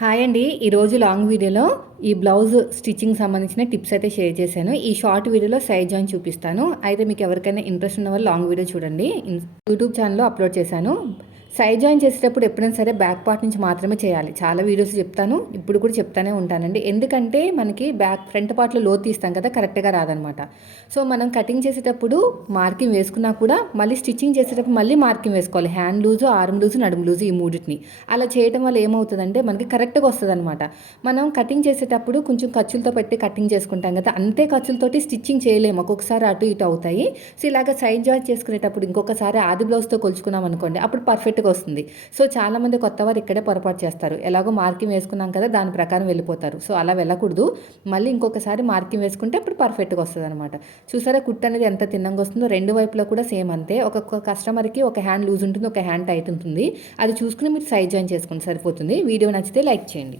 Hi అండి. ఈరోజు long వీడియోలో ఈ బ్లౌజ్ స్టిచ్చింగ్ సంబంధించిన టిప్స్ అయితే షేర్ చేశాను. ఈ షార్ట్ వీడియోలో సైజ్ జాయిన్ చూపిస్తాను. అయితే మీకు ఎవరికైనా ఇంట్రెస్ట్ ఉన్న వాళ్ళు లాంగ్ వీడియో చూడండి. యూట్యూబ్ ఛానల్లో అప్లోడ్ చేశాను. సైడ్ జాయిన్ చేసేటప్పుడు ఎప్పుడైనా సరే బ్యాక్ పార్ట్ నుంచి మాత్రమే చేయాలి. చాలా వీడియోస్ చెప్తాను. ఇప్పుడు కూడా చెప్తానే ఉంటానండి. ఎందుకంటే మనకి బ్యాక్ ఫ్రంట్ పార్ట్లో లో తీస్తాం కదా కరెక్ట్గా రాదనమాట. సో మనం కటింగ్ చేసేటప్పుడు మార్కింగ్ వేసుకున్నా కూడా మళ్ళీ స్టిచ్చింగ్ చేసేటప్పుడు మళ్ళీ మార్కింగ్ వేసుకోవాలి. హ్యాండ్ లూజు ఆర్మ్ లూజు నడుము లూజు ఈ మూడింటిని. అలా చేయడం వల్ల ఏమవుతుందంటే మనకి కరెక్ట్గా వస్తుంది అనమాట మనం కటింగ్ చేసేటప్పుడు కొంచెం ఖర్చులతో పెట్టి కటింగ్ చేసుకుంటాం కదా అంతే ఖర్చులతోటి స్టిచ్చింగ్ చేయలేము. ఒక్కొక్కసారి అటు ఇటు అవుతాయి. సో ఇలాగ సైడ్ జాయిన్ చేసుకునేటప్పుడు ఇంకొకసారి ఆది బ్లౌజ్తో కొలుచుకున్నాం అనుకోండి అప్పుడు పర్ఫెక్ట్ పర్ఫెక్ట్గా వస్తుంది సో చాలామంది కొత్త వారు ఇక్కడే పొరపాటు చేస్తారు. ఎలాగో మార్కింగ్ వేసుకున్నాం కదా దాని ప్రకారం వెళ్ళిపోతారు. సో అలా వెళ్ళకూడదు. మళ్ళీ ఇంకొకసారి మార్కింగ్ వేసుకుంటే అప్పుడు పర్ఫెక్ట్గా వస్తుంది అనమాట చూసారా కుట్ అనేది ఎంత తిన్నంగా వస్తుందో? రెండు వైపులో కూడా సేమ్ అంతే. ఒక కస్టమర్కి ఒక హ్యాండ్ లూజ్ ఉంటుంది ఒక హ్యాండ్ టైట్ ఉంటుంది. అది చూసుకుని మీరు సైజ్ జాయిన్ చేసుకోండి సరిపోతుంది. వీడియో నచ్చితే లైక్ చేయండి.